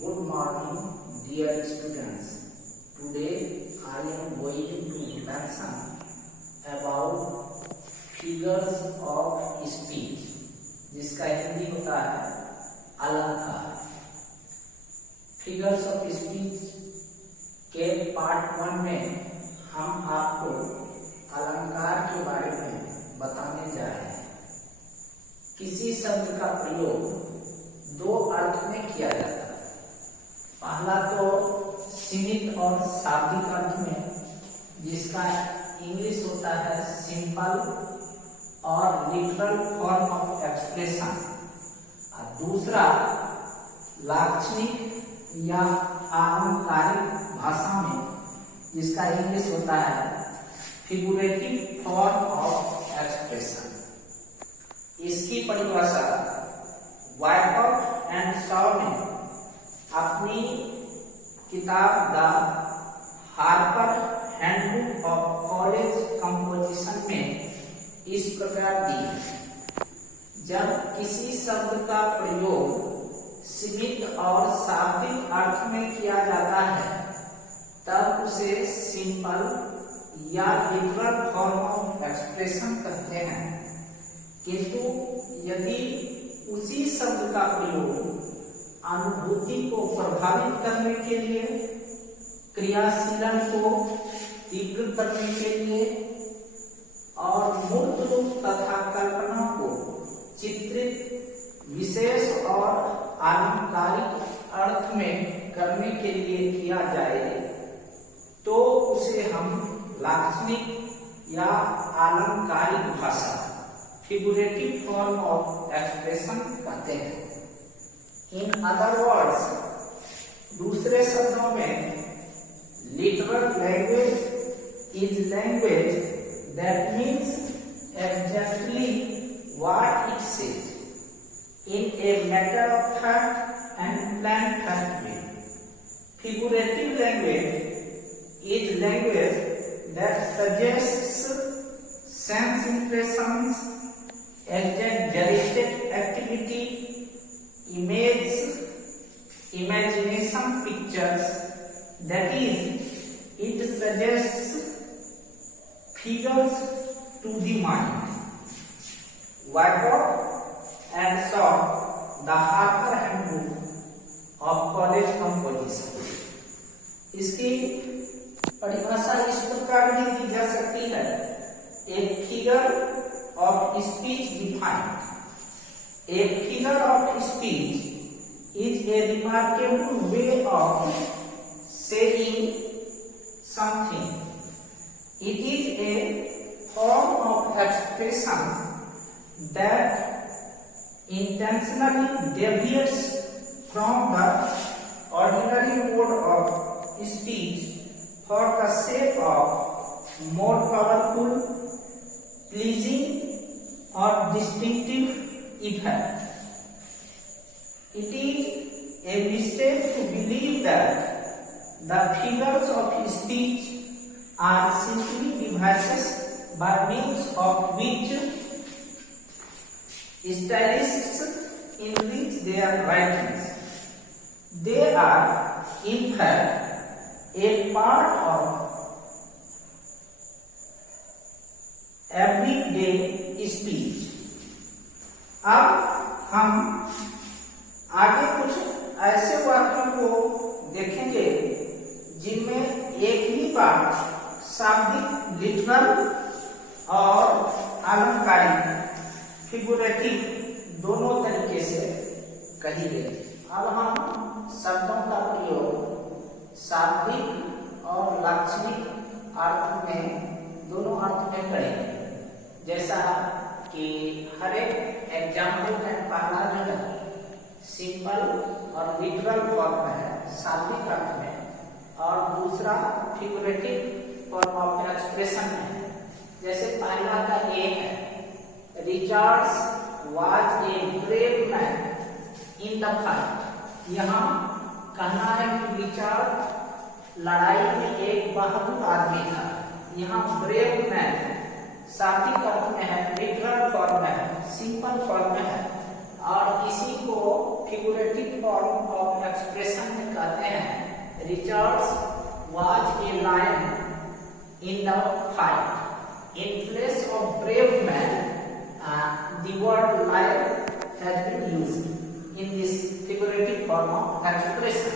Good morning, dear students. Today I am going to mention about figures of speech, जिसका हिंदी होता है अलंकार। Figures of speech के part 1 में हम आपको अलंकार के बारे में बताने जा रहे हैं। किसी शब्द का प्रयोग दो अर्थ में किया जाता है। पहला तो सीमित और शाब्दिक अर्थ में, जिसका इंग्लिश होता है सिंपल और लिटरल फॉर्म ऑफ एक्सप्रेशन, और दूसरा लाक्षणिक या अलंकारिक भाषा में, जिसका इंग्लिश होता है फिगुरेटिव फॉर्म ऑफ एक्सप्रेशन। इसकी परिभाषा वाइकॉफ एंड शॉ ने अपनी किताब the Harper handbook of college composition में इस प्रकार दी। जब किसी शब्द का प्रयोग सीमित और शाब्दिक अर्थ में किया जाता है तब उसे सिंपल या लिटरल फॉर्म ऑफ एक्सप्रेशन कहते हैं, किंतु यदि उसी शब्द का प्रयोग अनुभूति को प्रभावित करने के लिए, क्रियाशीलन को तीव्र करने के लिए और मूर्त रूप तथा कल्पना को चित्रित विशेष और अलंकारिक अर्थ में करने के लिए किया जाए तो उसे हम लाक्षणिक या अलंकारिक भाषा फिगुरेटिव फॉर्म ऑफ एक्सप्रेशन कहते हैं। इन अदर वर्ड्स, दूसरे शब्दों में, literal language is language that means exactly what it says in a matter of fact and plain fact way. Figurative language is language that suggests sense impressions, exaggerated activity, imagination pictures, that is, it suggests figures to the mind. Wyckoff and Shaw, the Harper Handbook of College Composition. इसकी परिभाषा इस प्रकार भी दी जा सकती है: a figure of speech defined. A figure of speech is a remarkable way of saying something. It is a form of expression that intentionally deviates from the ordinary mode of speech for the sake of more powerful, pleasing or distinctive effect. It is a mistake to believe that the figures of speech are simply devices by means of which stylists enrich their writings. They are, in fact, a part of everyday speech. अब हम आगे कुछ ऐसे वाक्यों को देखेंगे जिनमें एक ही बात शाब्दिक, लिटरल और अलंकारिक, फिगुरेटिव दोनों तरीके से कही गई। अब हम शब्दों का प्रयोग शाब्दिक और लाक्षणिक अर्थ में, दोनों अर्थ में करेंगे। जैसा कि हर एक एग्जाम्पल में पहला जो है सिंपल और लिटरल फॉर्म में है, शाब्दिक अर्थ में, और दूसरा फिगुरेटिव फॉर्म ऑफ एक्सप्रेशन में है। जैसे पहला का ए है, Richards was a brave man in the fight. यहाँ कहना है कि रिचर्ड लड़ाई में एक बहादुर आदमी था। यहाँ ब्रेव मैन शाब्दिक अर्थ में है, लिटरल फॉर्म में है, सिंपल फॉर्म में है, और इसी को figurative form of expression Richards was a lion in the fight. In place of brave man, the word lion has been used in this figurative form of expression.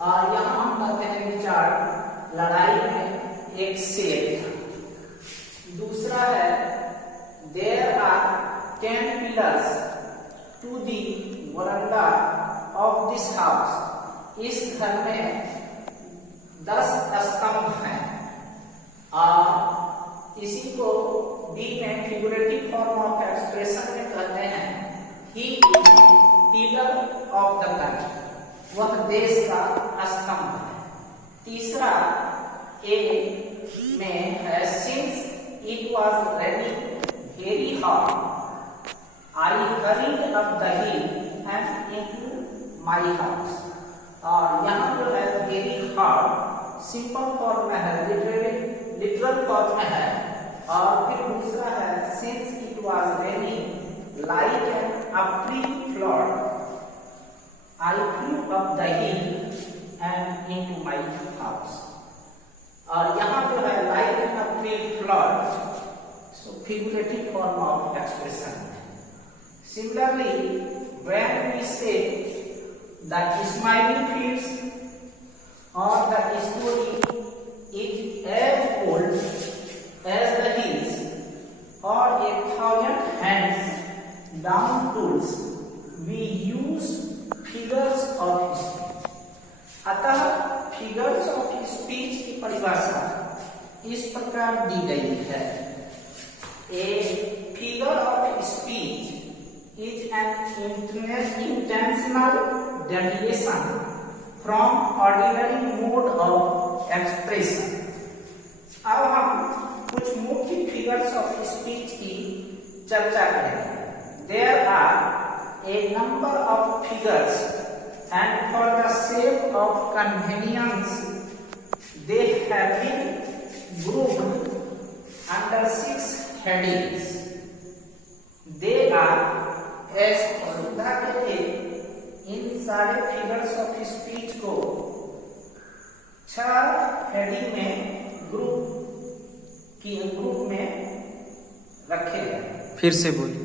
और यहाँ हम कहते हैं रिचर्ड लड़ाई में एक शेर था। दूसरा है there are 10 pillars to the veranda of this house. इस घर में 10 स्तंभ हैं। और इसी को डी में फिगरेटिव फॉर्म ऑफ एक्सप्रेशन में कहते हैं he is pillar of the country, वह देश का स्तंभ है। तीसरा ए में है since it was raining very hard I hurried up the hill and into my house. और यहाँ जो है वेरी हार्ड सिंपल फॉर्म में है, लिटरल फॉर्म में है। और फिर दूसरा है since it was raining like an April flood I flew up the hill and into my house. और यहाँ जो है like an April flood, so figurative form of expression. Similarly when we say the smiling fields और the story is as old as the hills or 1,000 hands down tools, we use figures of speech. अतः figures of speech की परिभाषा इस प्रकार दी गई है। A figure of speech is an intentional deviation from ordinary mode of expression. अब हम कुछ मुख्य फिगर्स ऑफ स्पीच की चर्चा करेंगे। There are a number of figures and for the sake of convenience they have been grouped under 6 headings. They are as सुविधा के लिए इन सारे फिगर्स ऑफ स्पीच को 6 हेडिंग में ग्रुप में रखे गए। फिर से बोलिए।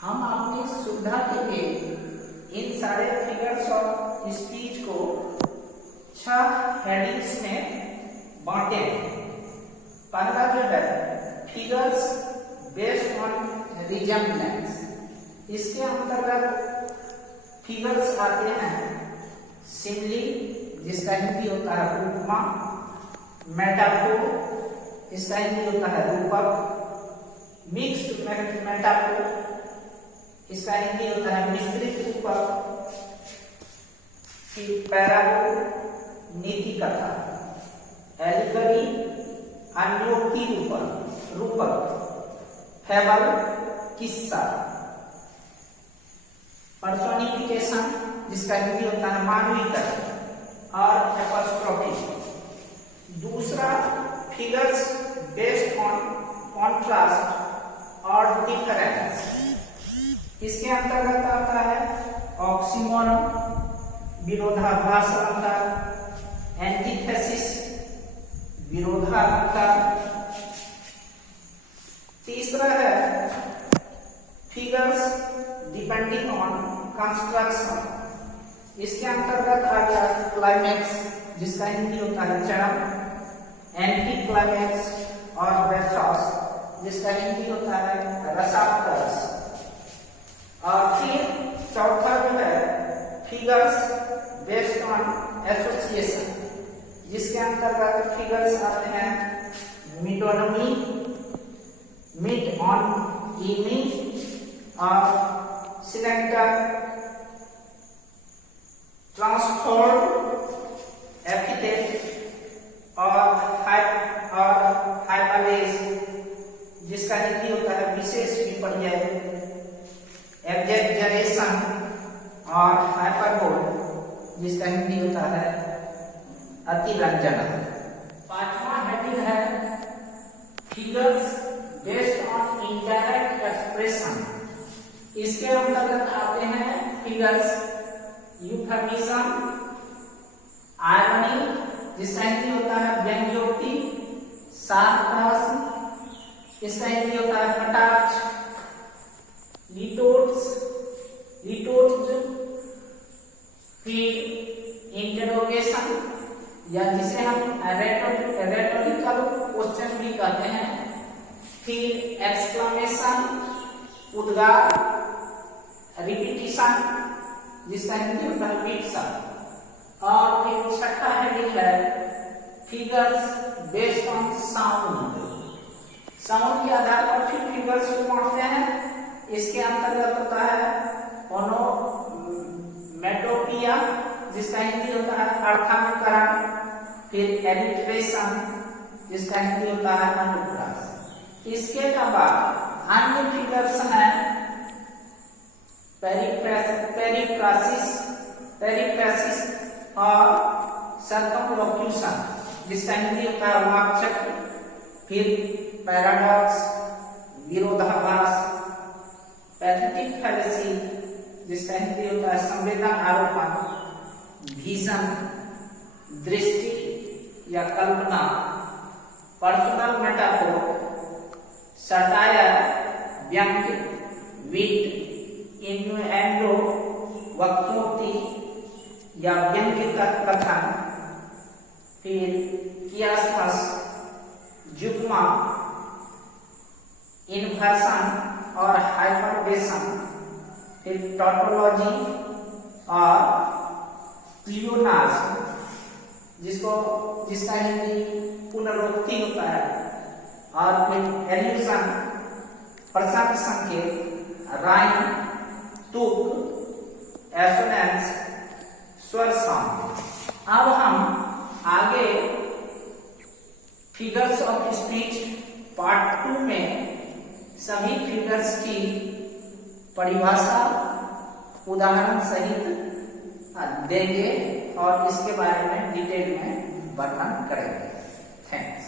हम अपनी सुविधा के लिए इन सारे फिगर्स ऑफ स्पीच को 6 हेडिंग्स में बांटे हैं। पहला जो है फिगर्स बेस्ड ऑन रिजेम्बलेंस, इसके अंतर्गत फिगर्स आते हैं सिमिली, जिसका हिंदी होता है उपमा, मेटाफोर, इसका हिंदी होता है रूपक, मिक्स्ड मेटाफोर, इसका हिंदी होता है मिश्रित रूपक, पैराबोल, नीति कथा, एलिगरी, अन्योक्ति रूपक, फेबल, किस्सा, पर्सोनिफिकेशन, जिसका हिंदी होता है मानवीकरण, और एपोस्ट्रोफी। दूसरा फिगर्स बेस्ड ऑन कॉन्ट्रास्ट और डिफरेंस, इसके अंतर्गत आता है ऑक्सीमोरन, विरोधाभास अंतर, एंटीथेसिस, विरोधाभास। तीसरा है फिगर्स डिपेंडिंग ऑन कंस्ट्रक्शन, इसके अंतर्गत आ गया क्लाइमेक्स, जिसका हिंदी होता है चरम, एंटी क्लाइमेक्स और पैथोस, जिसका हिंदी होता है रसातरस। और फिर चौथा जो है फिगर्स बेस्ड ऑन एसोसिएशन, जिसके अंतर्गत फिगर्स आते हैं मिटोनमी, मिट ऑन इमी और सिनेक्टर, ट्रांसफॉर्म, एपिथेट और हाइपरलेस, जिसका हिंदी होता है विशेष विपर्यय, एग्जेजरेशन और हाइपरबोल, जिसका हिंदी होता है अतिरंजना। पांचवा हेडिंग है figures based on indirect expression, इसके अंतर्गत आते हैं फिगर्स यूफेमिज्म, आयरनी जिसका हिंदी होता है व्यंग्योक्ति, सार्कास्म इसका हिंदी होता है कटाक्ष, लिटोट्स, फिर इंटरोगेशन या जिसे हम रेटोरिकल क्वेश्चन भी कहते हैं, फिर एक्सक्लेमेशन उद्गार, रिपीटिशन जिसका हिंदी होता है विकसन, और फिर छठा हेडिंग है figures based on sound. Sound के आधार पर फिर फिगर्स को पढ़ते हैं। इसके अंतर्गत होता है ओनोमेटोपिया जिसका हिंदी होता है अर्थानुकरण, फिर एलिट्रेशन जिसका हिंदी होता है अनुप्रास। इसके अलावा अन्य फिगर्स हैं पेरिफ्रेसिस और सर्कमलोक्यूशन जिसका हिंदी होता है वाक्चक्र, फिर पैराडॉक्स विरोधाभास, पैथेटिक फैलेसी जिसका हिंदी होता है संवेदन आरोपण, विजन दृष्टि या कल्पना, पर्सनल मेटाफोर, सटायर व्यंग, विट, इन्यूएंडो वक्रोक्ति या व्यंग्य कथन, फिर कियास्मस, जुग्मा, इन्वर्सन और हाइपरबेशन, फिर टॉटोलॉजी और प्लियोनाज जिसका हिंदी पुनरुक्ति होता है, और फिर एल्यूशन प्रसंग संकेत, राइम, तुक, एसोनेंस, स्वर साउंड। अब हम आगे फिगर्स ऑफ स्पीच पार्ट 2 में सभी फिगर्स की परिभाषा उदाहरण सहित देंगे और इसके बारे में डिटेल में वर्णन करेंगे। थैंक्स।